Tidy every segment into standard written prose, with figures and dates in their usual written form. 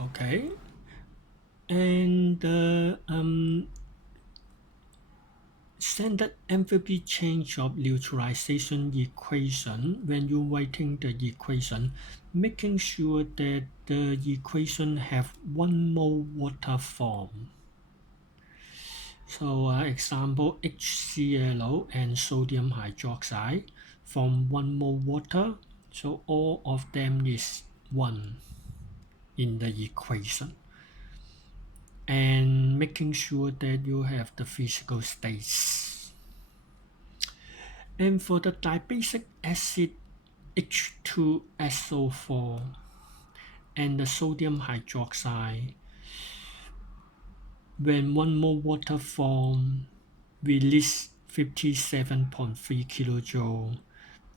Okay, and the standard enthalpy change of neutralization equation, when you're writing the equation, making sure that the equation have one mole water form. So example, HCl and sodium hydroxide from one mole water. So all of them is 1 in the equation. And making sure that you have the physical states. And for the dibasic acid H2SO4 and the sodium hydroxide, when one mole water form release 57.3 kilojoule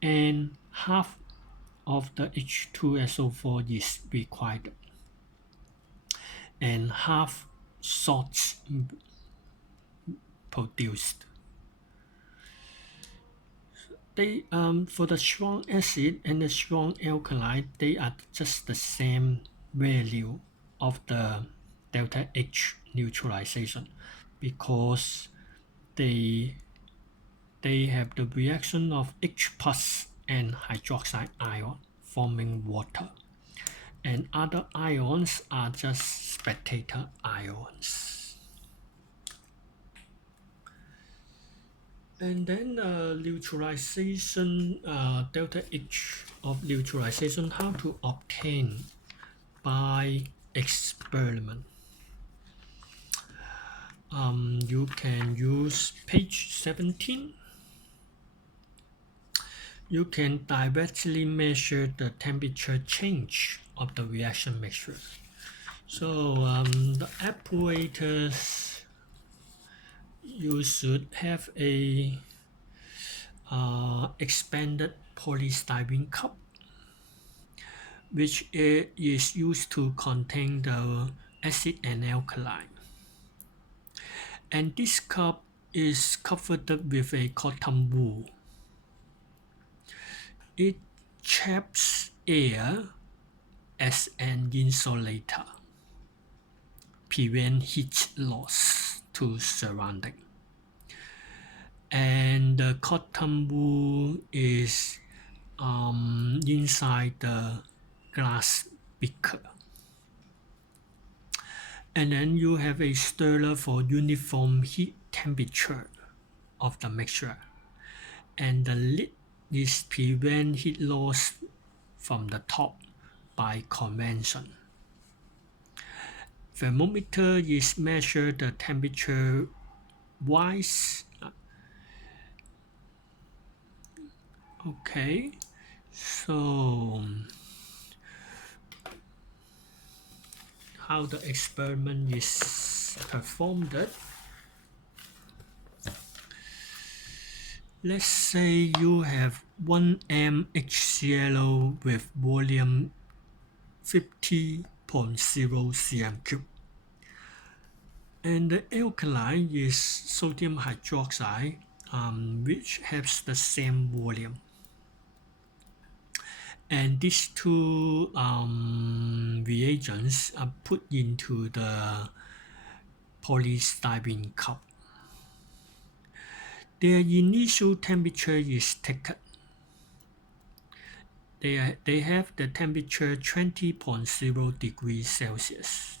and half of the H2SO4 is required and half salts produced. They for the strong acid and the strong alkali, they are just the same value of the delta H neutralization because they have the reaction of H plus and hydroxide ion forming water, and other ions are just spectator ions. And then neutralization, delta H of neutralization, how to obtain by experiment. You can use page 17. You can directly measure the temperature change of the reaction mixture. So the apparatus, you should have a expanded polystyrene cup, which is used to contain the acid and alkali. And this cup is covered with a cotton wool. It traps air as an insulator, prevent heat loss to surrounding. And the cotton wool is inside the glass beaker. And then you have a stirrer for uniform heat temperature of the mixture. And the lid is prevent heat loss from the top by convection. Thermometer is measure the temperature wise. Okay, so how the experiment is performed. Let's say you have 1 m HCl with volume 50.0 cm3, and the alkali is sodium hydroxide, which has the same volume. And these two reagents are put into the polystyrene cup. Their initial temperature is taken. They have the temperature 20.0 degrees Celsius.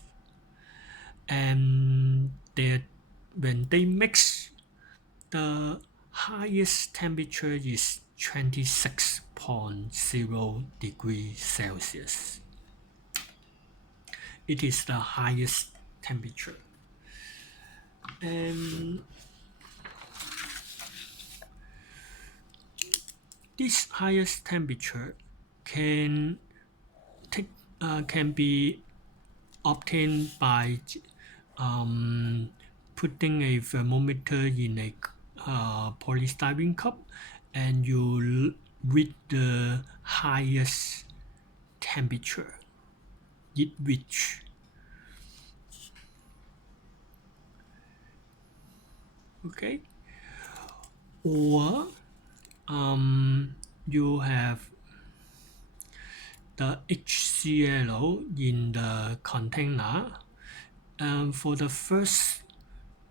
And when they mix, the highest temperature is 26.0 degrees Celsius. It is the highest temperature. And this highest temperature can be obtained by putting a thermometer in a polystyrene cup, and you read the highest temperature it reach. Okay, or you have the HCl in the container. For the first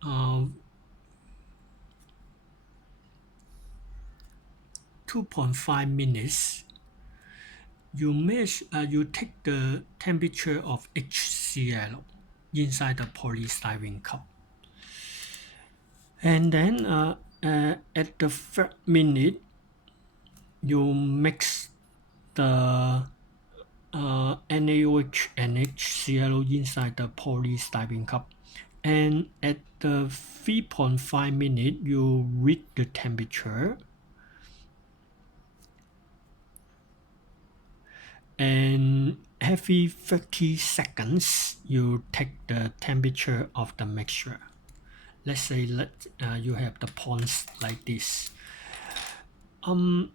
2.5 minutes, you take the temperature of HCl inside the polystyrene cup, and then at the 3rd minute, you mix the NaOH and HCl inside the polystyrene cup, and at the 3.5 minute, you read the temperature, and every 30 seconds you take the temperature of the mixture. Let's say you have the ponds like this. The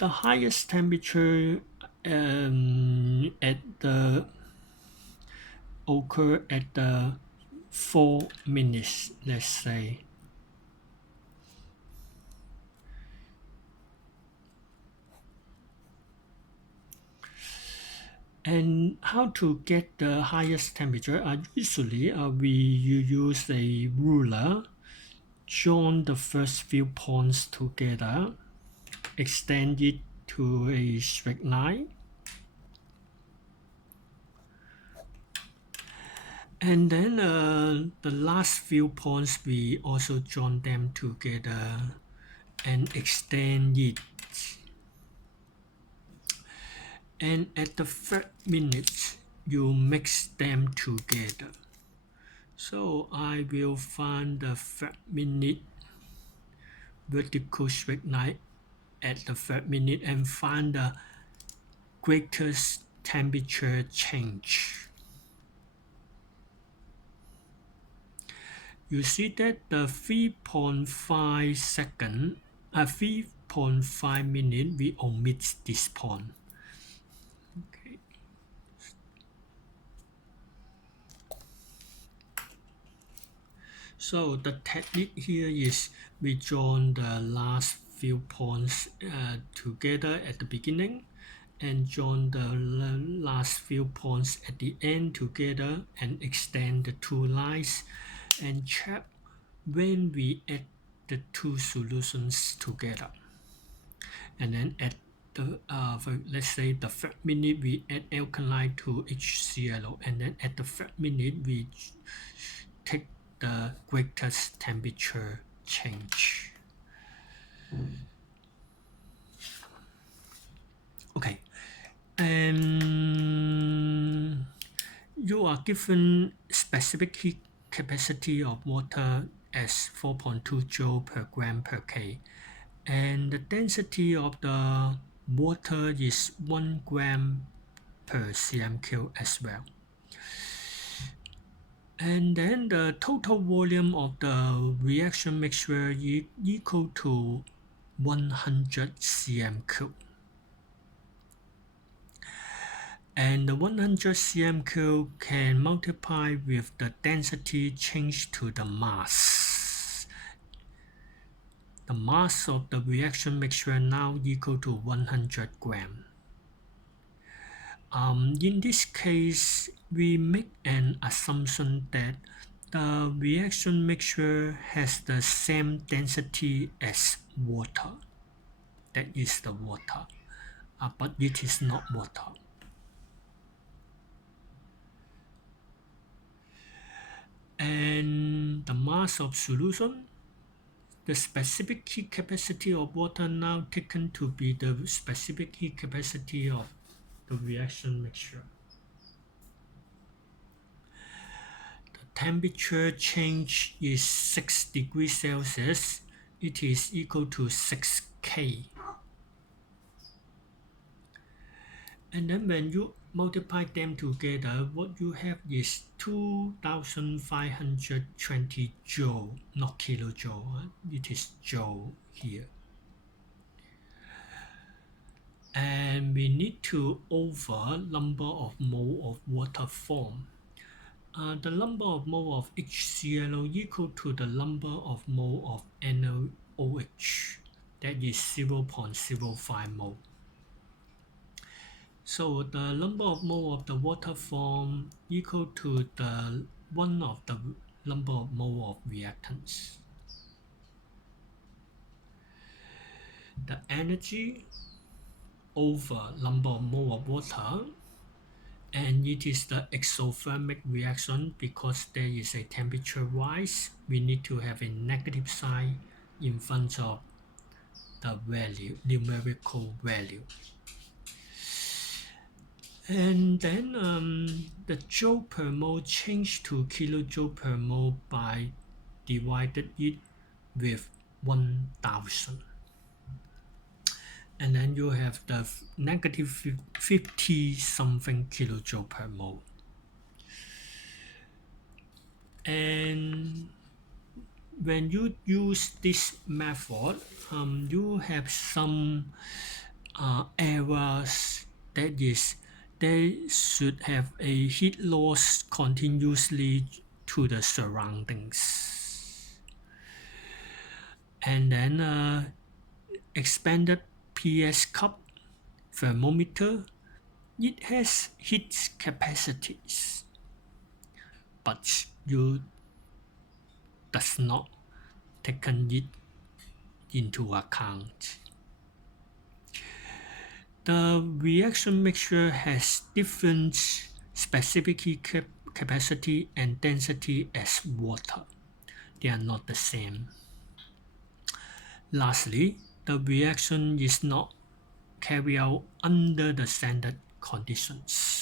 highest temperature occur at the 4 minutes, let's say. And how to get the highest temperature? Usually you use a ruler, join the first few points together, extend it to a straight line, and then the last few points we also join them together and extend it. And at the 3rd minute, you mix them together. So I will find the 3rd minute vertical straight line at the 3rd minute and find the greatest temperature change. You see that the 3.5 minute, we omit this point. Okay. So the technique here is we join the last few points together at the beginning and join the last few points at the end together and extend the two lines and check when we add the two solutions together. And then at the let's say the 3rd minute we add alkaline to HCl, and then at the 3rd minute we take the greatest temperature change. Okay, and you are given specific heat capacity of water as 4.2 joule per gram per K, and the density of the water is 1 gram per cm3 as well. And then the total volume of the reaction mixture is equal to 100 cm3. And the 100 cm3 can multiply with the density changed to the mass. The mass of the reaction mixture now equal to 100 grams. In this case, we make an assumption that the reaction mixture has the same density as water. That is the water, but it is not water. And the mass of solution, the specific heat capacity of water now taken to be the specific heat capacity of the reaction mixture. The temperature change is 6 degrees Celsius. It is equal to 6 K. And then when you multiply them together, what you have is 2520 joule, not kilojoule. It is joule here. And we need to over number of mole of water formed. The number of mole of HCl equal to the number of mole of NaOH. That is 0.05 mole. So the number of mole of the water formed equal to the one of the number of mole of reactants. The energy over number of mole of water, and it is the exothermic reaction because there is a temperature rise. We need to have a negative sign in front of the value, numerical value. And then the joule per mole changed to kilojoule per mole by divided it with 1000. And then you have the negative 50 something kilojoule per mole. And when you use this method, you have some errors. That is, they should have a heat loss continuously to the surroundings. And then expanded PS cup thermometer, it has heat capacities, but you does not taken it into account. The reaction mixture has different specific heat capacity and density as water. They are not the same. Lastly, the reaction is not carried out under the standard conditions.